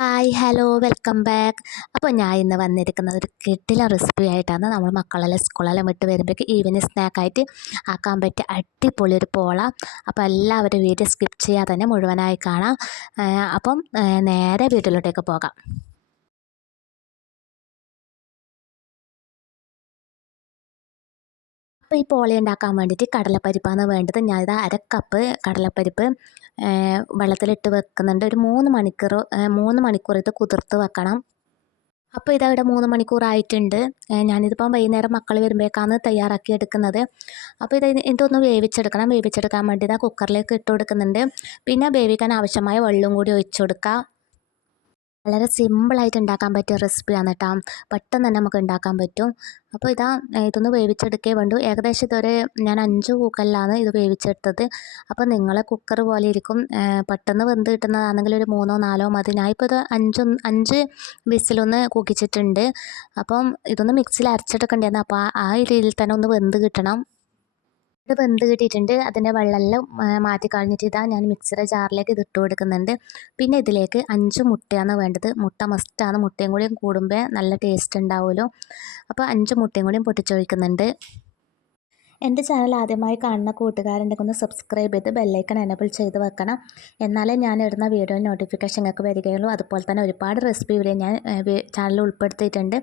Hi hello welcome back അപ്പോൾ ഞാൻ ഇന്ന് വന്നിരിക്കുന്നത് ഒരു കിട്ടില റെസിപ്പി ആയിട്ടാണ്. നമ്മൾ മക്കളെല്ലാം സ്കൂളെല്ലാം വിട്ട് വരുമ്പോഴേക്ക് ഈവനിങ് സ്നാക്കായിട്ട് ആക്കാൻ പറ്റിയ അടിപൊളി ഒരു പോള. അപ്പോൾ എല്ലാവരും വീഡിയോ സ്കിപ്പ് ചെയ്യാതെ തന്നെ മുഴുവനായി കാണാം. അപ്പം നേരെ വീട്ടിലോട്ടേക്ക് പോകാം. അപ്പോൾ ഈ പോളി ഉണ്ടാക്കാൻ വേണ്ടിയിട്ട് കടലപ്പരിപ്പാണ് വേണ്ടത്. ഞാനിത് അര കപ്പ് കടലപ്പരിപ്പ് വെള്ളത്തിലിട്ട് വെക്കുന്നുണ്ട്. ഒരു മൂന്ന് മണിക്കൂർ മൂന്ന് മണിക്കൂർ ഇത് കുതിർത്ത് വെക്കണം. അപ്പോൾ ഇതവിടെ മൂന്ന് മണിക്കൂറായിട്ടുണ്ട് ഞാനിതിപ്പം വൈകുന്നേരം മക്കൾ വരുമ്പോഴേക്കാണ് തയ്യാറാക്കി എടുക്കുന്നത്. അപ്പോൾ ഇത് ഇതൊന്ന് വേവിച്ചെടുക്കണം. വേവിച്ചെടുക്കാൻ വേണ്ടി ഇതാ കുക്കറിലേക്ക് ഇട്ട് കൊടുക്കുന്നുണ്ട്. പിന്നെ വേവിക്കാൻ ആവശ്യമായ വെള്ളവും കൂടി ഒഴിച്ചു കൊടുക്കുക വളരെ സിമ്പിളായിട്ട് ഉണ്ടാക്കാൻ പറ്റിയ റെസിപ്പിയാണ് കേട്ടോ പെട്ടെന്ന് തന്നെ നമുക്ക് ഉണ്ടാക്കാൻ പറ്റും. അപ്പോൾ ഇതാ ഇതൊന്ന് വേവിച്ചെടുക്കേ വേണ്ടു. ഏകദേശം ഇതൊരു ഞാൻ അഞ്ച് കൂക്കലിലാണ് ഇത് വേവിച്ചെടുത്തത്. അപ്പോൾ നിങ്ങളെ കുക്കർ പോലെ ഇരിക്കും. പെട്ടെന്ന് വെന്ത് കിട്ടുന്നതാണെങ്കിൽ ഒരു മൂന്നോ നാലോ മതി. ഞാൻ ഇപ്പോൾ ഇത് അഞ്ച് അഞ്ച് വിസിലൊന്ന് കുക്കിച്ചിട്ടുണ്ട് അപ്പം ഇതൊന്ന് മിക്സിയിൽ അരച്ചെടുക്കേണ്ടതാണ് അപ്പോൾ ആ രീതിയിൽ തന്നെ ഒന്ന് വെന്ത് കിട്ടണം. ഇത് വെന്ത് കിട്ടിയിട്ടുണ്ട്. അതിന്റെ വെള്ളമെല്ലാം മാറ്റി കളഞ്ഞിട്ട് ഇതാ ഞാൻ മിക്സിയുടെ ജാറിലേക്ക് ഇതിട്ട് കൊടുക്കുന്നുണ്ട്. പിന്നെ ഇതിലേക്ക് അഞ്ച് മുട്ടയാണ് വേണ്ടത്. മുട്ട മസ്റ്റാണ് മുട്ടയും കൂടിയും കൂടുമ്പോൾ നല്ല ടേസ്റ്റ് ഉണ്ടാവുമല്ലോ. അപ്പോൾ അഞ്ച് മുട്ടയും കൂടിയും പൊട്ടിച്ചൊഴിക്കുന്നുണ്ട്. എന്റെ ചാനൽ ആദ്യമായി കാണുന്ന കൂട്ടുകാരുണ്ടെങ്കിൽ ഒന്ന് സബ്സ്ക്രൈബ് ചെയ്ത് ബെല്ലൈക്കൺ എനബിൾ ചെയ്ത് വെക്കണം. എന്നാലേ ഞാൻ ഇടുന്ന വീഡിയോ നോട്ടിഫിക്കേഷൻ നിങ്ങൾക്ക് വരികയുള്ളൂ. അതുപോലെ തന്നെ ഒരുപാട് റെസിപ്പി ഇവിടെ ഞാൻ ചാനലിൽ ഉൾപ്പെടുത്തിയിട്ടുണ്ട്.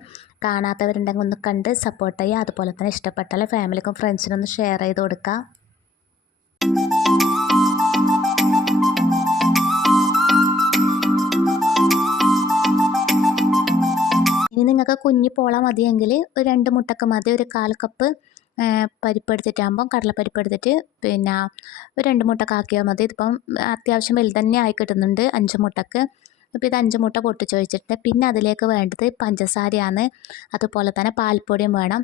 കാണാത്തവരുണ്ടെങ്കിൽ ഒന്ന് കണ്ട് സപ്പോർട്ട് ചെയ്യുക. അതുപോലെ തന്നെ ഇഷ്ടപ്പെട്ടാൽ ഫാമിലിക്കും ഫ്രണ്ട്സിനും ഒന്ന് ഷെയർ ചെയ്ത് കൊടുക്കുക. ഇനി നിങ്ങൾക്ക് കുഞ്ഞു പോള മതിയെങ്കിൽ ഒരു രണ്ട് മുട്ടക്ക് മതി. ഒരു കാൽ കപ്പ് പരിപ്പ് എടുത്തിട്ടാകുമ്പം കടലപ്പരിപ്പ് പിന്നെ ഒരു രണ്ട് മുട്ടക്ക് ആക്കിയാൽ മതി. ഇതിപ്പം അത്യാവശ്യം വലുത് തന്നെ ആയി കിട്ടുന്നുണ്ട് അഞ്ച് മുട്ടക്ക്. അപ്പോൾ ഇത് അഞ്ച് മുട്ട പൊട്ടിച്ച് വെച്ചിട്ടുണ്ട്. പിന്നെ അതിലേക്ക് വേണ്ടത് പഞ്ചസാരയാണ്. അതുപോലെ തന്നെ പാൽപ്പൊടിയും വേണം.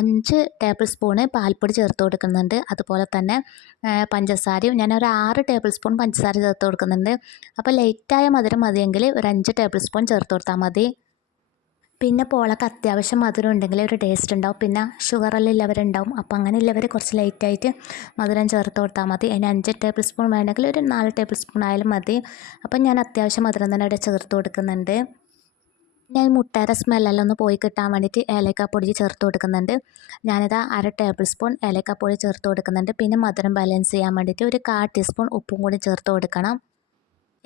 അഞ്ച് ടേബിൾ സ്പൂണ് പാൽപ്പൊടി ചേർത്ത് കൊടുക്കുന്നുണ്ട്. അതുപോലെ തന്നെ പഞ്ചസാരയും. ഞാൻ ഒരു ആറ് ടേബിൾ സ്പൂൺ പഞ്ചസാര ചേർത്ത് കൊടുക്കുന്നുണ്ട്. അപ്പോൾ ലൈറ്റായ മധുരം മതിയെങ്കിൽ ഒരു അഞ്ച് ടേബിൾ സ്പൂൺ ചേർത്ത് കൊടുത്താൽ മതി. പിന്നെ പോളക്ക് അത്യാവശ്യം മധുരം ഉണ്ടെങ്കിൽ ഒരു ടേസ്റ്റ് ഉണ്ടാവും. പിന്നെ ഷുഗറെല്ലാം ഇല്ലവരുണ്ടാവും അപ്പോൾ അങ്ങനെ ഉള്ളവർ കുറച്ച് ലൈറ്റായിട്ട് മധുരം ചേർത്ത് കൊടുത്താൽ മതി. അതിന് അഞ്ച് ടേബിൾ സ്പൂൺ വേണമെങ്കിൽ ഒരു നാല് ടേബിൾ സ്പൂൺ ആയാലും മതി. അപ്പം ഞാൻ അത്യാവശ്യം മധുരം തന്നെ ഇവിടെ ചേർത്ത് കൊടുക്കുന്നുണ്ട്. ഞാൻ മുട്ടയുടെ സ്മെല്ലെല്ലാം ഒന്ന് പോയി കിട്ടാൻ വേണ്ടിയിട്ട് ഏലക്കാപ്പൊടി ചേർത്ത് കൊടുക്കുന്നുണ്ട്. ഞാനിത് അര ടേബിൾ സ്പൂൺ ഏലക്കാപ്പൊടി ചേർത്ത് കൊടുക്കുന്നുണ്ട്. പിന്നെ മധുരം ബാലൻസ് ചെയ്യാൻ വേണ്ടിയിട്ട് ഒരു കാ ടീസ്പൂൺ ഉപ്പും കൂടി ചേർത്ത് കൊടുക്കണം.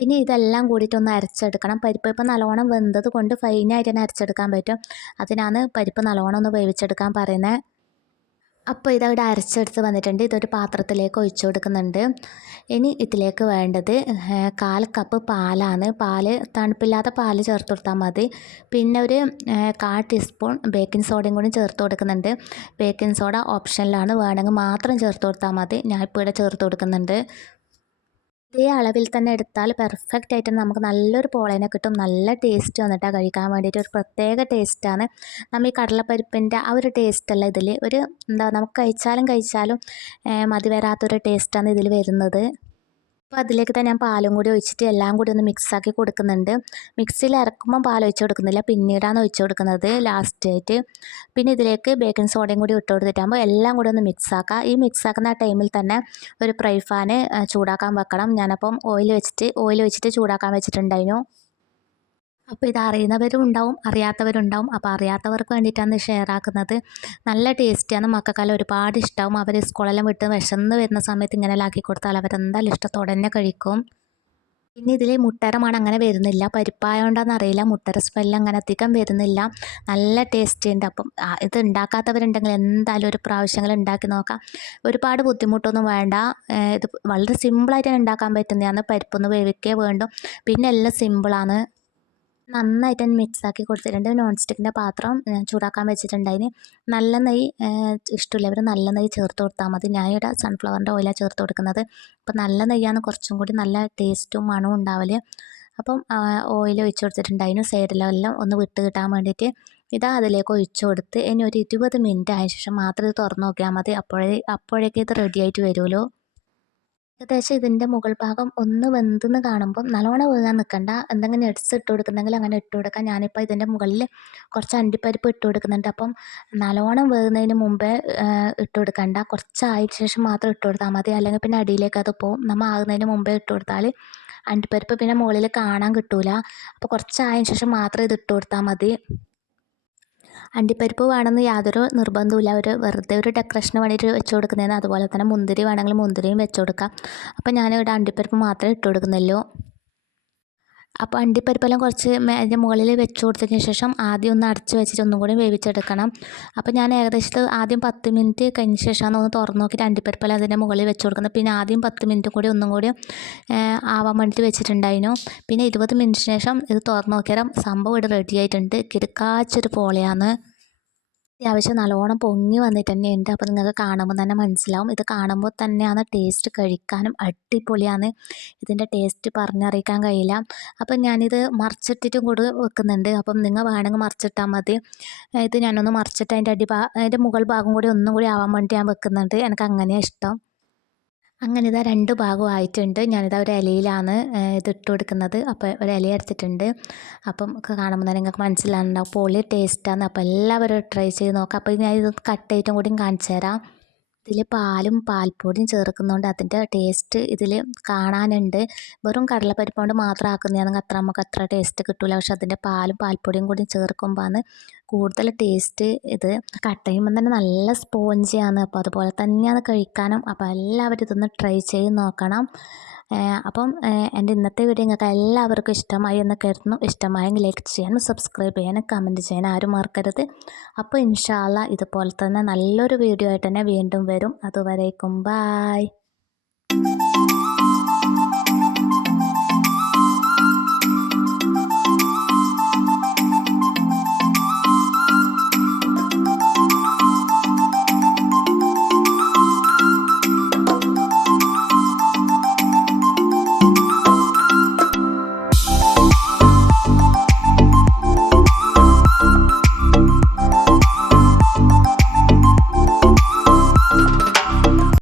ഇനി ഇതെല്ലാം കൂടിയിട്ട് ഒന്ന് അരച്ചെടുക്കണം. പരിപ്പ് ഇപ്പം നല്ലോണം വെന്തത് കൊണ്ട് ഫൈനായിട്ട് തന്നെ അരച്ചെടുക്കാൻ പറ്റും. അതിനാണ് പരിപ്പ് നല്ലോണം ഒന്ന് വേവിച്ചെടുക്കാൻ പറയുന്നത് അപ്പോൾ ഇതവിടെ അരച്ചെടുത്ത് വന്നിട്ടുണ്ട്. ഇതൊരു പാത്രത്തിലേക്ക് ഒഴിച്ചു കൊടുക്കുന്നുണ്ട്. ഇനി ഇതിലേക്ക് വേണ്ടത് കാൽ കപ്പ് പാലാണ്. പാൽ തണുപ്പില്ലാത്ത പാൽ ചേർത്ത് കൊടുത്താൽ മതി. പിന്നെ ഒരു കാൽ ടീസ്പൂൺ ബേക്കിംഗ് സോഡയും കൂടി ചേർത്ത് കൊടുക്കുന്നുണ്ട്. ബേക്കിംഗ് സോഡ ഓപ്ഷനിലാണ്. വേണമെങ്കിൽ മാത്രം ചേർത്ത് കൊടുത്താൽ മതി. ഞാൻ ഇപ്പോൾ ഇവിടെ ചേർത്ത് കൊടുക്കുന്നുണ്ട്. ഇതേ അളവിൽ തന്നെ എടുത്താൽ പെർഫെക്റ്റ് ആയിട്ട് നമുക്ക് നല്ലൊരു പോളേനെ കിട്ടും. നല്ല ടേസ്റ്റ് വന്നിട്ടാണ് കഴിക്കാൻ വേണ്ടിയിട്ട് ഒരു പ്രത്യേക ടേസ്റ്റാണ് നമ്മൾ ഈ കടലപ്പരിപ്പിന്റെ ആ ഒരു ടേസ്റ്റ് അല്ല ഇതിൽ ഒരു എന്താ നമുക്ക് കഴിച്ചാലും കഴിച്ചാലും മതി വരാത്തൊരു ടേസ്റ്റാണ് ഇതിൽ വരുന്നത്. അപ്പോൾ അതിലേക്ക് തന്നെ ഞാൻ പാലും കൂടി ഒഴിച്ചിട്ട് എല്ലാം കൂടി ഒന്ന് മിക്സാക്കി കൊടുക്കുന്നുണ്ട്. മിക്സിയിൽ ഇറക്കുമ്പോൾ പാൽ ഒഴിച്ച് കൊടുക്കുന്നില്ല. പിന്നീടാണ് ഒഴിച്ച് കൊടുക്കുന്നത് ലാസ്റ്റ് ആയിട്ട്. പിന്നെ ഇതിലേക്ക് ബേക്കിംഗ് സോഡയും കൂടി ഇട്ട് കൊടുത്തിട്ടാകുമ്പോൾ എല്ലാം കൂടി ഒന്ന് മിക്സ് ആക്കുക ഈ മിക്സാക്കുന്ന ആ ടൈമിൽ തന്നെ ഒരു ഫ്രൈ ഫാന് ചൂടാക്കാൻ വെക്കണം. ഞാനപ്പം ഓയിൽ വെച്ചിട്ട് ഓയിൽ വെച്ചിട്ട് ചൂടാക്കാൻ വെച്ചിട്ടുണ്ടായിരുന്നു. അപ്പോൾ ഇത് അറിയുന്നവരും ഉണ്ടാവും അറിയാത്തവരുണ്ടാവും. അപ്പോൾ അറിയാത്തവർക്ക് വേണ്ടിയിട്ടാണ് ഷെയർ ആക്കുന്നത്. നല്ല ടേസ്റ്റിയാണ് മക്കൾക്കെല്ലാം ഒരുപാട് ഇഷ്ടമാവും അവർ സ്കൂളെല്ലാം വിട്ട് വിശന്ന് വരുന്ന സമയത്ത് ഇങ്ങനെ ആക്കി കൊടുത്താൽ അവരെന്തായാലും ഇഷ്ടത്തോടെ തന്നെ കഴിക്കും. പിന്നെ ഇതിൽ മുട്ടരമാണ് അങ്ങനെ വരുന്നില്ല. പരിപ്പായോണ്ടാന്ന് അറിയില്ല. മുട്ടര സ്മെല്ല് അങ്ങനെ അധികം വരുന്നില്ല. നല്ല ടേസ്റ്റ് ഉണ്ട്. അപ്പം ഇത് ഉണ്ടാക്കാത്തവരുണ്ടെങ്കിൽ എന്തായാലും ഒരു പ്രാവശ്യങ്ങൾ ഉണ്ടാക്കി നോക്കാം. ഒരുപാട് ബുദ്ധിമുട്ടൊന്നും വേണ്ട. ഇത് വളരെ സിമ്പിളായിട്ട് ഉണ്ടാക്കാൻ പറ്റുന്നതാണ്. പരിപ്പൊന്ന് വേവിക്കേ വേണ്ടും. പിന്നെ എല്ലാം സിമ്പിളാണ് നന്നായിട്ട് തന്നെ മിക്സ് ആക്കി കൊടുത്തിട്ടുണ്ട്. നോൺ സ്റ്റിക്കിന്റെ പാത്രം ചൂടാക്കാൻ വെച്ചിട്ടുണ്ടായിന് നല്ല നെയ്യ് ഇഷ്ടമുള്ളവർ നല്ല നെയ്യ് ചേർത്ത് കൊടുത്താൽ മതി. ഞാൻ ഇവിടെ സൺഫ്ലവറിന്റെ ഓയിലാണ് ചേർത്ത് കൊടുക്കുന്നത്. അപ്പോൾ നല്ല നെയ്യാണ് കുറച്ചും കൂടി നല്ല ടേസ്റ്റും മണവും ഉണ്ടാവൽ. അപ്പം ഓയിൽ ഒഴിച്ച് കൊടുത്തിട്ടുണ്ടായിരുന്നു. സൈഡിലെല്ലാം ഒന്ന് വിട്ട് കിട്ടാൻ വേണ്ടിയിട്ട്. ഇതാ അതിലേക്ക് ഒഴിച്ചു കൊടുത്ത് ഇനി ഒരു ഇരുപത് മിനിറ്റ് ആയ ശേഷം മാത്രം ഇത് തുറന്ന് നോക്കിയാൽ മതി. അപ്പോഴേ അപ്പോഴേക്ക് ഇത് റെഡി ആയിട്ട് വരുമല്ലോ ഏകദേശം ഇതിന്റെ മുകൾ ഭാഗം ഒന്ന് വെന്തെന്ന് കാണുമ്പം നല്ലോണം വേകാൻ നിൽക്കണ്ട എന്തെങ്കിലും എടുത്ത് ഇട്ട് കൊടുക്കുന്നെങ്കിൽ അങ്ങനെ ഇട്ട് കൊടുക്കാം. ഞാനിപ്പോൾ ഇതിന്റെ മുകളിൽ കുറച്ച് അണ്ടിപ്പരിപ്പ് ഇട്ട് കൊടുക്കുന്നുണ്ട്. അപ്പം നല്ലോണം വേകുന്നതിന് മുമ്പേ ഇട്ട് കൊടുക്കണ്ട. കുറച്ചായതിന് ശേഷം മാത്രം ഇട്ട് കൊടുത്താൽ മതി. അല്ലെങ്കിൽ പിന്നെ അടിയിലേക്ക് അത് പോകും. നമ്മൾ ആകുന്നതിന് മുമ്പേ ഇട്ട് കൊടുത്താൽ അണ്ടിപ്പരിപ്പ് പിന്നെ മുകളിൽ കാണാൻ കിട്ടില്ല അപ്പോൾ കുറച്ചായതിന് ശേഷം മാത്രം ഇത് ഇട്ട് കൊടുത്താൽ മതി. അണ്ടിപ്പരിപ്പ് വേണമെന്ന് യാതൊരു നിർബന്ധമില്ല ഒരു വെറുതെ ഒരു ഡെക്കറേഷന് വേണ്ടിയിട്ട് വെച്ച് കൊടുക്കുന്നതാണ്. അതുപോലെ തന്നെ മുന്തിരി വേണമെങ്കിൽ മുന്തിരിയും വെച്ച് കൊടുക്കാം. അപ്പോൾ ഞാനിവിടെ അണ്ടിപ്പരിപ്പ് മാത്രമേ ഇട്ട് കൊടുക്കുന്നുള്ളൂ. അപ്പോൾ അണ്ടിപ്പരിപ്പെല്ലാം കുറച്ച് അതിന്റെ മുകളിൽ വെച്ച് കൊടുത്തതിന് ശേഷം ആദ്യം ഒന്ന് അടച്ച് വെച്ചിട്ട് ഒന്നും കൂടി വേവിച്ചെടുക്കണം. അപ്പോൾ ഞാൻ ഏകദേശം ആദ്യം പത്ത് മിനിറ്റ് കഴിഞ്ഞ ശേഷമാണ് ഒന്ന് തുറന്ന് നോക്കിയിട്ട് അണ്ടിപ്പരിപ്പെല്ലാം അതിന്റെ മുകളിൽ വെച്ച് കൊടുക്കുന്നത്. പിന്നെ ആദ്യം പത്ത് മിനിറ്റ് കൂടി ഒന്നും കൂടി ആവാൻ വേണ്ടിയിട്ട് വെച്ചിട്ടുണ്ടായിരുന്നു. പിന്നെ ഇരുപത് മിനിറ്റിന് ശേഷം ഇത് തുറന്ന് നോക്കിയാൽ സംഭവം ഇവിടെ റെഡി ആയിട്ടുണ്ട്. കിടക്കാച്ചൊരു പോളയാണ്. അത്യാവശ്യം നല്ലോണം പൊങ്ങി വന്നിട്ട് തന്നെയുണ്ട് അപ്പോൾ നിങ്ങൾക്ക് കാണുമ്പോൾ തന്നെ മനസ്സിലാവും. ഇത് കാണുമ്പോൾ തന്നെയാണ് ടേസ്റ്റ് കഴിക്കാനും അടിപൊളിയാണ്. ഇതിന്റെ ടേസ്റ്റ് പറഞ്ഞറിയിക്കാൻ കഴിയില്ല. അപ്പം ഞാനിത് മറിച്ചിട്ടിട്ടും കൂടെ വെക്കുന്നുണ്ട്. അപ്പം നിങ്ങൾ വേണമെങ്കിൽ മറിച്ചിട്ടാൽ മതി. ഇത് ഞാനൊന്ന് മറിച്ചിട്ട് അതിന്റെ അടി അതിന്റെ മുകൾ ഭാഗം കൂടി ഒന്നും കൂടി ആവാൻ വേണ്ടി ഞാൻ വെക്കുന്നുണ്ട്. എനിക്ക് അങ്ങനെയാണ് ഇഷ്ടം. അങ്ങനെ ഇതാ രണ്ട് ഭാഗവും ആയിട്ടുണ്ട്. ഞാനിതാ ഒരു ഇലയിലാണ് ഇത് ഇട്ട് കൊടുക്കുന്നത്. അപ്പോൾ ഒരു ഇല എടുത്തിട്ടുണ്ട് അപ്പം കാണുമ്പോൾ തന്നെ നിങ്ങൾക്ക് മനസ്സിലാകുന്നുണ്ടാവും പൊളി ടേസ്റ്റാണ് അപ്പോൾ എല്ലാവരും ട്രൈ ചെയ്ത് നോക്കാം. അപ്പോൾ ഞാൻ ഇത് കട്ട് ചെയ്തിട്ടും കൂടി കാണിച്ചു തരാം. ഇതിൽ പാലും പാൽപ്പൊടിയും ചേർക്കുന്നതുകൊണ്ട് അതിന്റെ ടേസ്റ്റ് ഇതിൽ കാണാനുണ്ട്. വെറും കടലപ്പരിപ്പ് കൊണ്ട് മാത്രം ആക്കുന്നതാണെങ്കിൽ അത്ര നമുക്ക് അത്ര ടേസ്റ്റ് കിട്ടില്ല പക്ഷെ അതിന്റെ പാലും പാൽപ്പൊടിയും കൂടി ചേർക്കുമ്പോഴാണ് കൂടുതൽ ടേസ്റ്റ് ഇത് കട്ട് ചെയ്യുമ്പോൾ തന്നെ നല്ല സ്പോഞ്ചിയാണ് അപ്പോൾ അതുപോലെ തന്നെയാണ് കഴിക്കാനും അപ്പോൾ എല്ലാവരും ഇതൊന്ന് ട്രൈ ചെയ്ത് നോക്കണം. അപ്പം എന്റെ ഇന്നത്തെ വീഡിയോ നിങ്ങൾക്ക് എല്ലാവർക്കും ഇഷ്ടമായി എന്ന് കരുതുന്നു. ഇഷ്ടമായെങ്കിൽ ലൈക്ക് ചെയ്യാനും സബ്സ്ക്രൈബ് ചെയ്യാനും കമന്റ് ചെയ്യാനും ആരും മറക്കരുത്. അപ്പോൾ ഇൻഷാല്ല ഇതുപോലെ തന്നെ നല്ലൊരു വീഡിയോ ആയിട്ട് തന്നെ വീണ്ടും വരും. അതുവരേക്കും ബായ്